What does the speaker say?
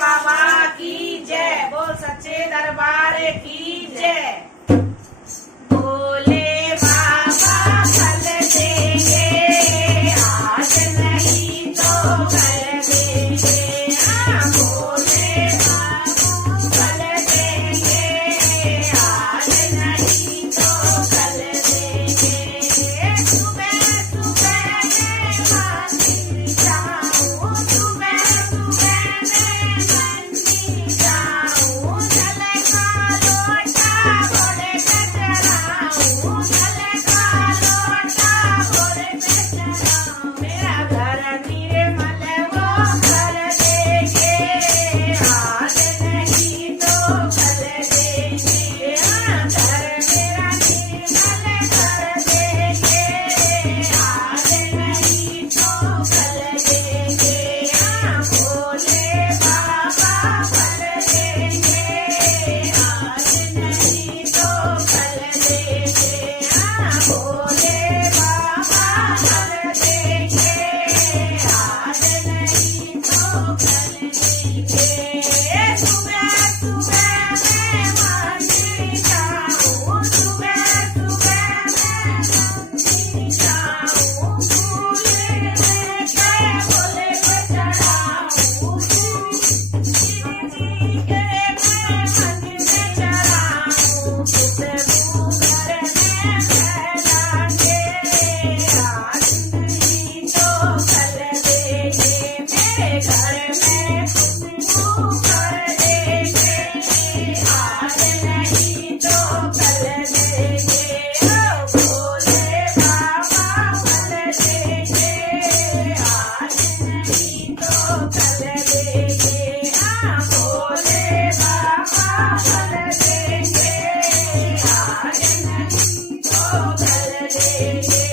बाबा की जय। बोल सच्चे दरबार की जय। भोले बाबा फल देंगे, आज नहीं तो कल देंगे। भोले बाबा फल देंगे, आज नहीं तो कल देंगे। सुबह सुबह मैं मंदिर जाऊं, सुबह सुबह मैं मंदिर जाऊं। जल का लोटा भोले पे चढ़ाऊं, जल का लोटा भोले पे चढ़ाऊं। मेरा घर निर्मल वो कर देंगे, आज नहीं तो कल देंगे। घर मेरा निर्मल कर देंगे, आज नहीं तो कल देंगे। भोले बाबा फल देंगे, आज नहीं तो कल देंगे। भोले बाबा फल देंगे, आज नहीं तो कल देंगे। सुबह सुबह मैं मंदिर जाऊं, सुबह सुबह मैं मंदिर जाऊं। फूल लेके भोले पे चढ़ाऊं, शिव जी के मैं मंदिर पे चढ़ाऊं। खुशबू घर में फैलांगे, आज नहीं तो कल देंगे। मेरे घर में खुशबू कर देंगे, आज नहीं तो कल देंगे। भोले बाबा फल देंगे, आज नहीं तो कल देंगे। भोले बाबा फल देंगे, आज नहीं तो कल देंगे।